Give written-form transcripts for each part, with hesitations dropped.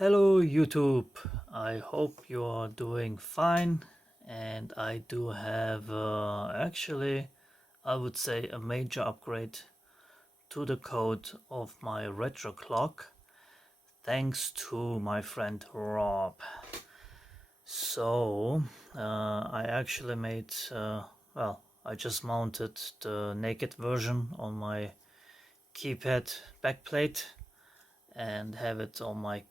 Hello YouTube, I hope you are doing fine, and I do have actually I would say a major upgrade to the code of my retro clock thanks to my friend Rob. So I actually made I just mounted the naked version on my keypad backplate and have it on my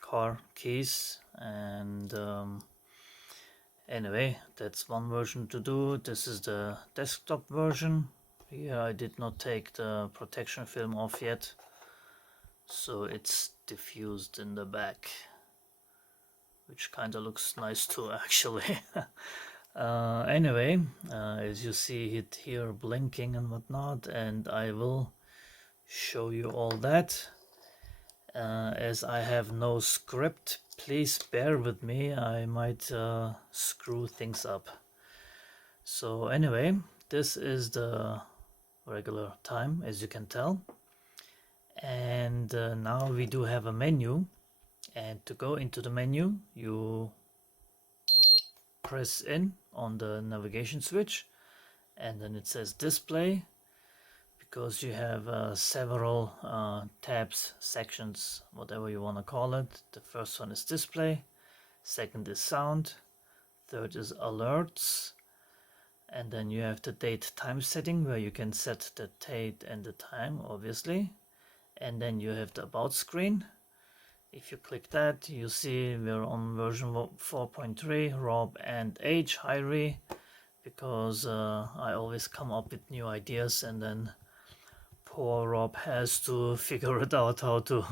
car keys, and anyway, that's one version to do. This is the desktop version. Here I did not take the protection film off yet, so it's diffused in the back, which kind of looks nice too actually. Anyway, as you see it here blinking and whatnot, and I will show you all that. As I have no script, please bear with me, I might screw things up. So anyway, this is the regular time, as you can tell, and now we do have a menu, and to go into the menu you press in on the navigation switch, and then it says display, because you have several tabs, sections, whatever you want to call it. The first one is display, second is sound, third is alerts, and then you have the date time setting where you can set the date and the time, obviously, and then you have the about screen. If you click that, you see we're on version 4.3, Rob and HAYRI'S, because I always come up with new ideas and then poor Rob has to figure it out how to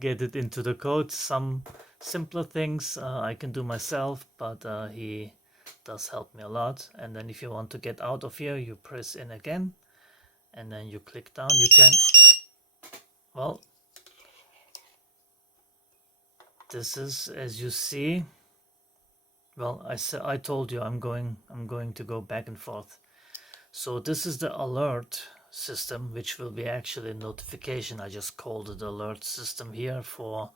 get it into the code. Some simpler things I can do myself, but he does help me a lot. And then if you want to get out of here, you press in again, and then you click down. You can, well, this is, as you see, well, I told you I'm going to go back and forth. So this is the alert system, which will be actually a notification. I just called it alert system here for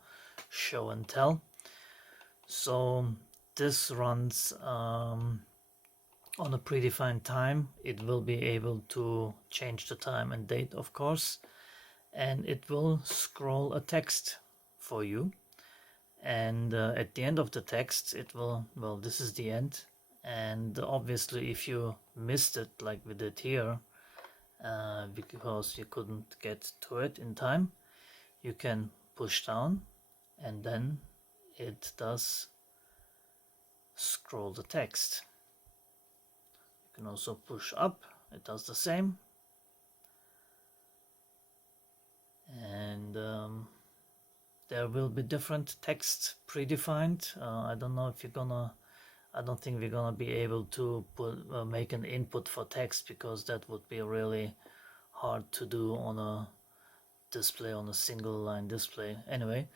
show and tell. So this runs on a predefined time. It will be able to change the time and date, of course, and it will scroll a text for you, and at the end of the text it will, well, this is the end, and obviously if you missed it like we did here, because you couldn't get to it in time, you can push down and then it does scroll the text. You can also push up, it does the same, and there will be different text predefined. I don't know if I don't think we're gonna be able to make an input for text, because that would be really hard to do on a display, on a single line display. Anyway,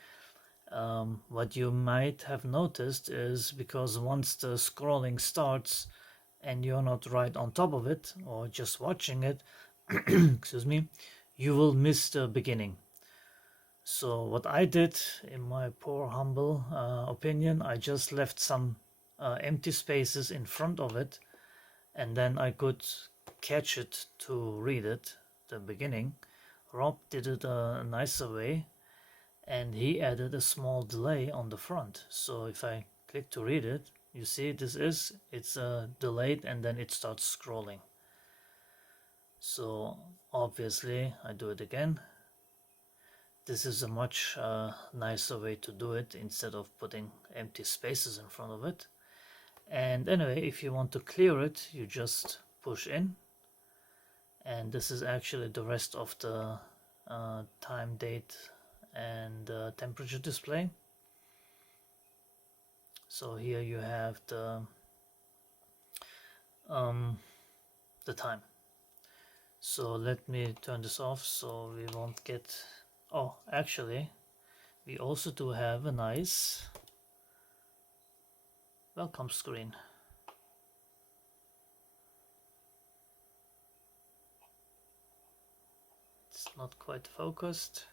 what you might have noticed is, because once the scrolling starts and you're not right on top of it or just watching it, excuse me, you will miss the beginning. So what I did, in my poor humble opinion, I just left some empty spaces in front of it, and then I could catch it to read it, the beginning. Rob did it a nicer way, and he added a small delay on the front. So if I click to read it, you see it's delayed, and then it starts scrolling. So obviously I do it again. This is a much nicer way to do it, instead of putting empty spaces in front of it. And anyway, if you want to clear it, you just push in, and this is actually the rest of the time, date, and temperature display. So here you have the time. So let me turn this off so we won't get, oh, actually we also do have a nice welcome screen. It's not quite focused.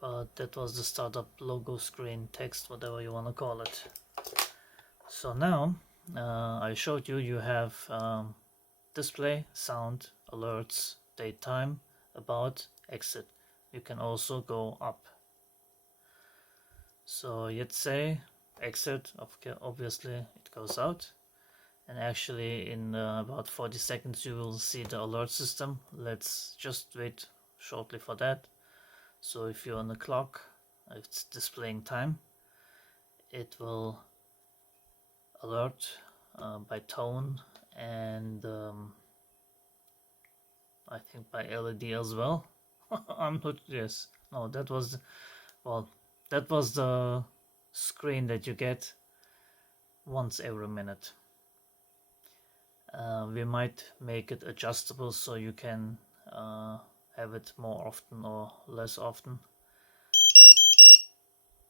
but that was the startup logo screen, text, whatever you want to call it. So now I showed you have display, sound, alerts, date, time, about, exit. You can also go up. So let's say exit, obviously it goes out, and actually in about 40 seconds you will see the alert system. Let's just wait shortly for that. So if you're on the clock, it's displaying time, it will alert by tone and I think by LED as well. I'm not, yes, no, that was, well, that was the screen that you get once every minute. We might make it adjustable so you can have it more often or less often.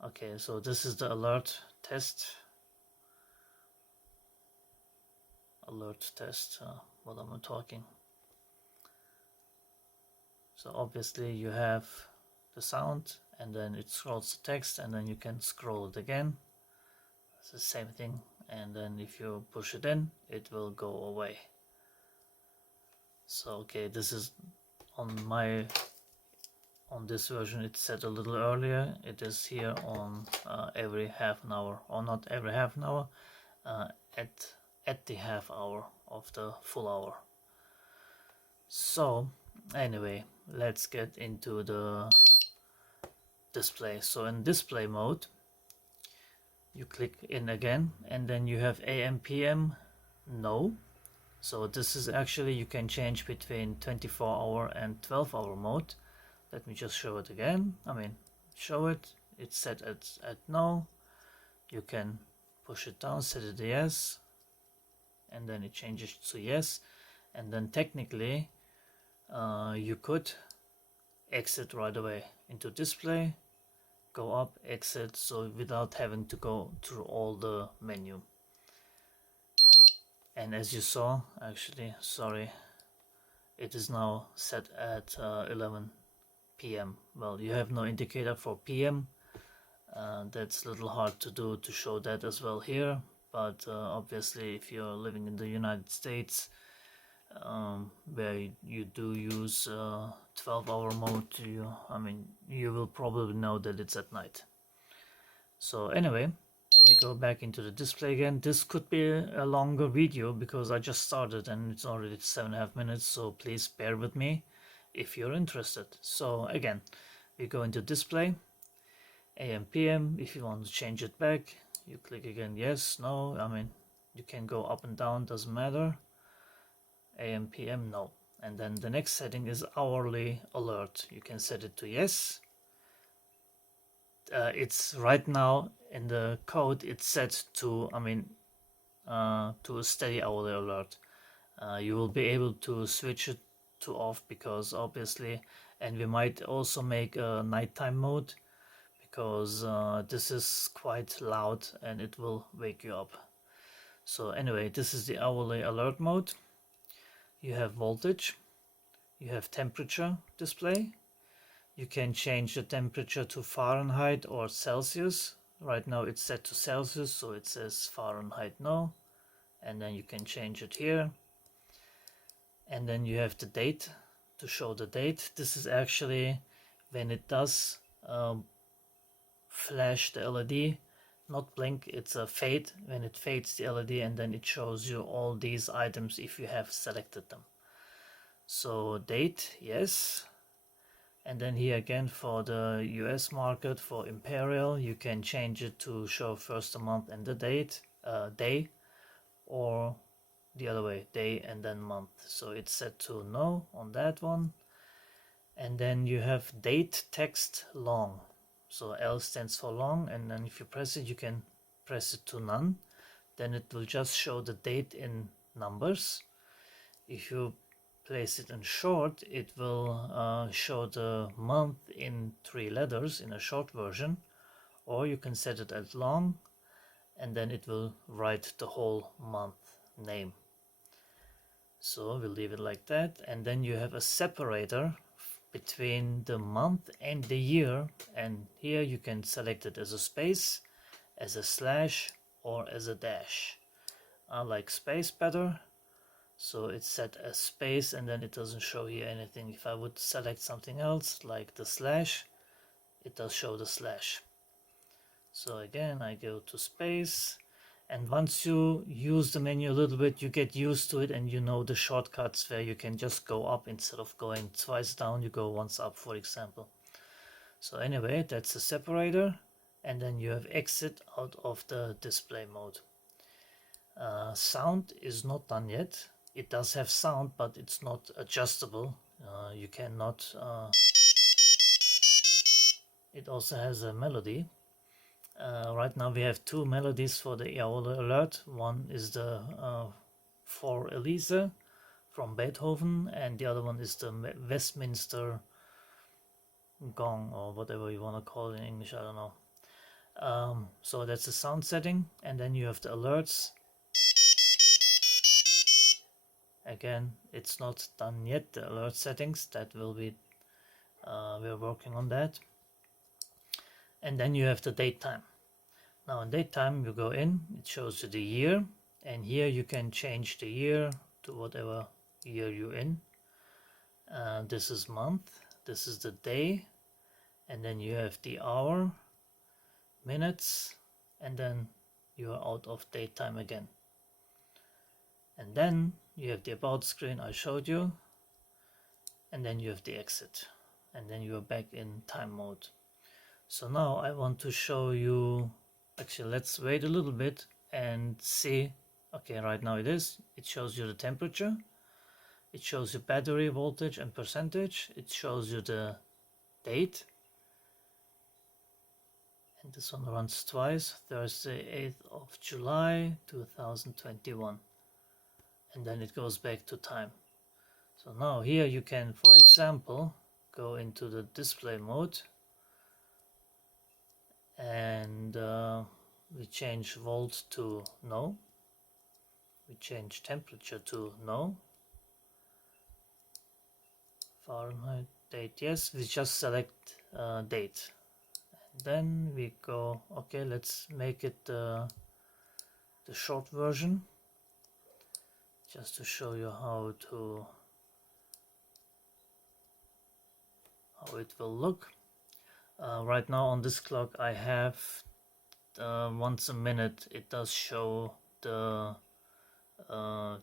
Okay, so this is the alert test. Alert test, what am I talking? So obviously you have the sound and then it scrolls the text and then you can scroll it again. It's the same thing, and then if you push it in, it will go away. So okay, this is on this version, it's set a little earlier. It is here on every half an hour, or not every half an hour, at the half hour of the full hour. So anyway, let's get into the display. So in display mode, you click in again, and then you have AM, PM, no. So this is actually, you can change between 24-hour and 12-hour mode. Let me just show it again. I mean, show it. It's set at no. You can push it down, set it to yes, and then it changes to yes. And then technically, you could exit right away into display, go up, exit, so without having to go through all the menu. And as you saw, actually, sorry, it is now set at 11 PM. Well, you have no indicator for PM. That's a little hard to do, to show that as well here, but obviously if you're living in the United States, where you do use 12-hour mode, you will probably know that it's at night. So anyway, we go back into the display again. This could be a longer video because I just started and it's already 7.5 minutes, so please bear with me if you're interested. So again, we go into display, AM, PM. If you want to change it back, you click again, yes, no. You can go up and down, doesn't matter. AM, PM, no. And then the next setting is hourly alert. You can set it to yes. It's right now in the code, it's set to to a steady hourly alert. You will be able to switch it to off because obviously, and we might also make a nighttime mode because this is quite loud and it will wake you up. So anyway, this is the hourly alert mode. You have voltage, you have temperature display. You can change the temperature to Fahrenheit or Celsius. Right now it's set to Celsius, so it says Fahrenheit no. And then you can change it here. And then you have the date to show the date. This is actually when it does flash the LED, not blink, it's a fade. When it fades the LED, and then it shows you all these items if you have selected them. So date, yes. And then here again for the US market, for Imperial, you can change it to show first the month and the date, day, or the other way, day and then month. So it's set to no on that one. And then you have date text long. So L stands for long, and then if you press it, you can press it to none. Then it will just show the date in numbers. If you place it in short, it will show the month in 3 letters in a short version, or you can set it as long, and then it will write the whole month name. So we'll leave it like that, and then you have a separator between the month and the year, and here you can select it as a space, as a slash, or as a dash. I like space better, so it's set as space, and then it doesn't show here anything. If I would select something else like the slash, it does show the slash. So again, I go to space, and once you use the menu a little bit, you get used to it, and you know the shortcuts where you can just go up instead of going twice down, you go once up, for example. So anyway, that's the separator, and then you have exit out of the display mode. Sound is not done yet. It does have sound, but it's not adjustable. You cannot. It also has a melody. Right now we have two melodies for the owl alert. One is the For Elise from Beethoven, and the other one is the Westminster gong, or whatever you want to call it in English, I don't know. So that's the sound setting, and then you have the alerts. Again, it's not done yet, the alert settings. That will be, we're working on that. And then you have the date time. Now in date time, you go in, it shows you the year, and here you can change the year to whatever year you're in. This is month, this is the day, and then you have the hour, minutes, and then you are out of date time again. And then you have the about screen I showed you, and then you have the exit, and then you are back in time mode. So now I want to show you, actually let's wait a little bit and see. Okay, right now it shows you the temperature, it shows you battery voltage and percentage, it shows you the date, and this one runs twice, Thursday 8th of July 2021, and then it goes back to time. So now here you can, for example, go into the display mode, and we change volt to no, we change temperature to no, Fahrenheit, date yes, we just select date, and then we go, okay, let's make it the short version, just to show you how it will look. Right now on this clock I have once a minute it does show the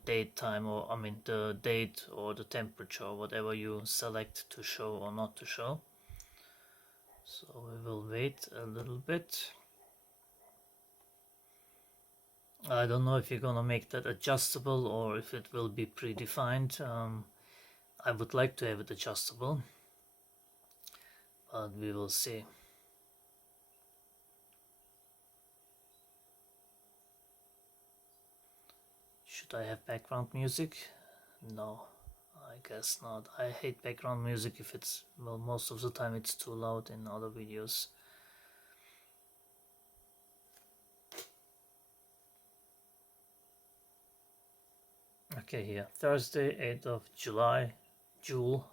date time, or I mean the date or the temperature, or whatever you select to show or not to show. So we will wait a little bit. I don't know if you're gonna make that adjustable or if it will be predefined. I would like to have it adjustable, but we will see. Should I have background music? No, I guess not. I hate background music if it's, well, most of the time it's too loud in other videos. Okay, here, Thursday 8th of July, Joule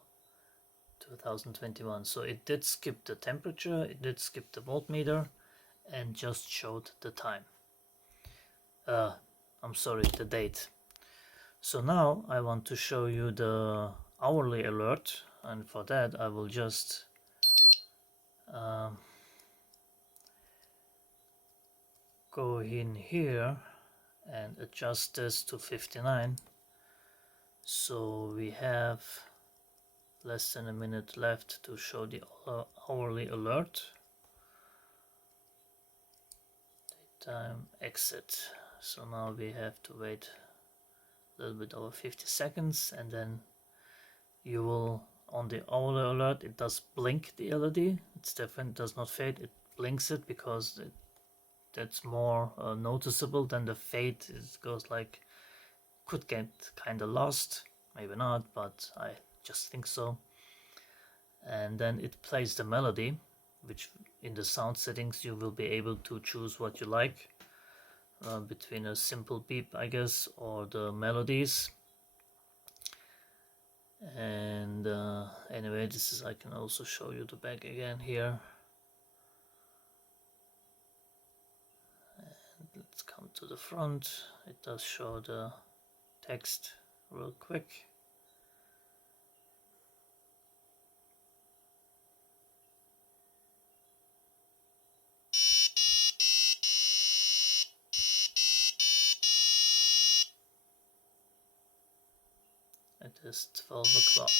2021. So it did skip the temperature, it did skip the voltmeter, and just showed the time. I'm sorry, the date. So now I want to show you the hourly alert, and for that I will just go in here and adjust this to 59. So we have less than a minute left to show the hourly alert. Time exit. So now we have to wait a little bit over 50 seconds, and then you will, on the hourly alert, it does blink the LED. It's different, it does not fade, it blinks it because that's more noticeable than the fade. It goes like, could get kind of lost, maybe not, but I just think so. And then it plays the melody, which in the sound settings you will be able to choose what you like, between a simple beep, I guess, or the melodies. And anyway, this is, I can also show you the back again here. And let's come to the front. It does show the text real quick. It is 12 o'clock.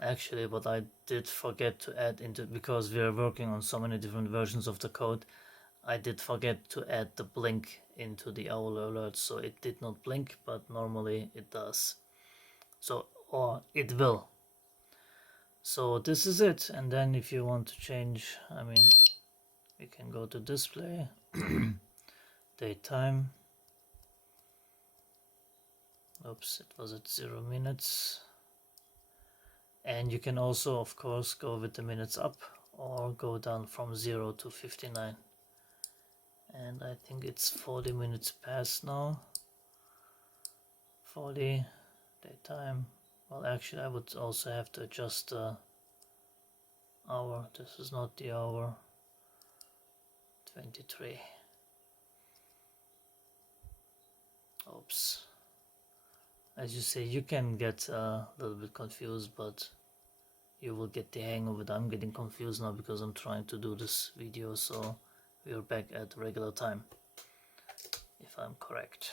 Actually, what I did forget to add into, because we are working on so many different versions of the code, I did forget to add the blink into the owl alert, so it did not blink, but normally it does. So, or it will. So this is it. And then if you want to change, I mean, we can go to display, daytime. Oops, it was at 0 minutes. And you can also, of course, go with the minutes up or go down from 0 to 59. And I think it's 40 minutes past now. 40, daytime. Well, actually, I would also have to adjust the hour. This is not the hour. 23. Oops. As you say, you can get a little bit confused, but you will get the hang of it. I'm getting confused now because I'm trying to do this video, so we are back at regular time, if I'm correct.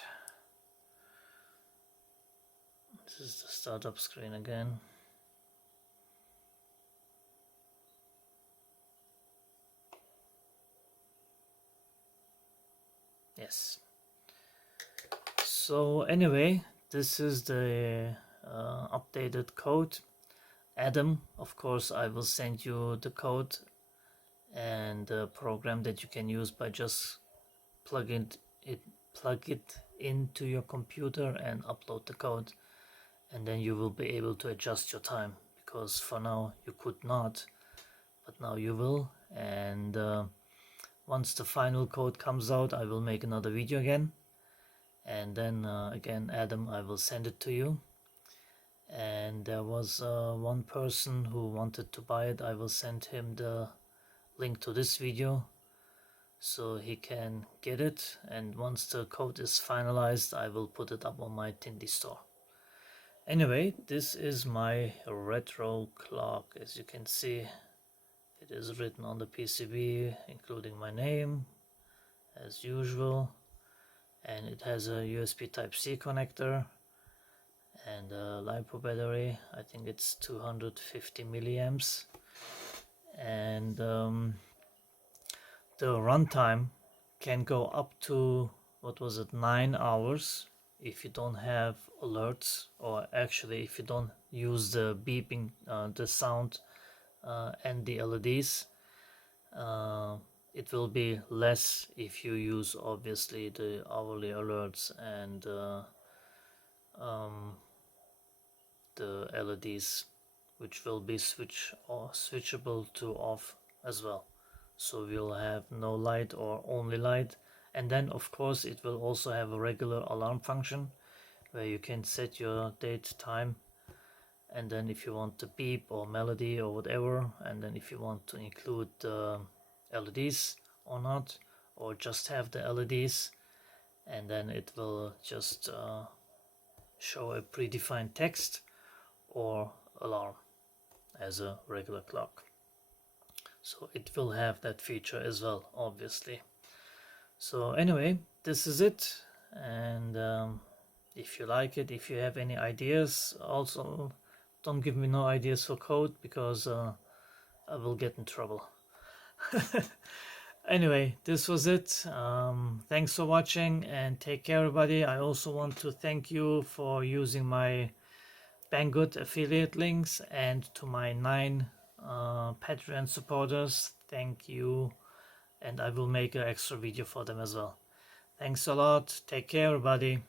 This is the startup screen again. Yes. So anyway, this is the updated code. Adam, of course, I will send you the code and the program that you can use by just plug it into your computer and upload the code, and then you will be able to adjust your time, because for now you could not, but now you will. And once the final code comes out, I will make another video again, and then again, Adam, I will send it to you. And there was one person who wanted to buy it. I will send him the link to this video so he can get it, and once the code is finalized, I will put it up on my Tindy store. Anyway, this is my retro clock. As you can see, it is written on the PCB, including my name as usual, and it has a USB Type-C connector and a LiPo battery. I think it's 250 milliamps, and the runtime can go up to, what was it, 9 hours if you don't have alerts, or actually if you don't use the beeping, the sound and the LEDs. It will be less if you use obviously the hourly alerts and the LEDs, which will be switchable to off as well. So we'll have no light or only light. And then of course it will also have a regular alarm function where you can set your date, time, and then if you want the beep or melody or whatever, and then if you want to include the LEDs or not, or just have the LEDs, and then it will just show a predefined text or alarm as a regular clock. So it will have that feature as well, obviously. So anyway, this is it, and if you like it, if you have any ideas, also don't give me no ideas for code, because I will get in trouble. Anyway, this was it. Thanks for watching and take care, everybody. I also want to thank you for using my Banggood affiliate links, and to my 9 Patreon supporters, thank you, and I will make an extra video for them as well. Thanks a lot. Take care, everybody.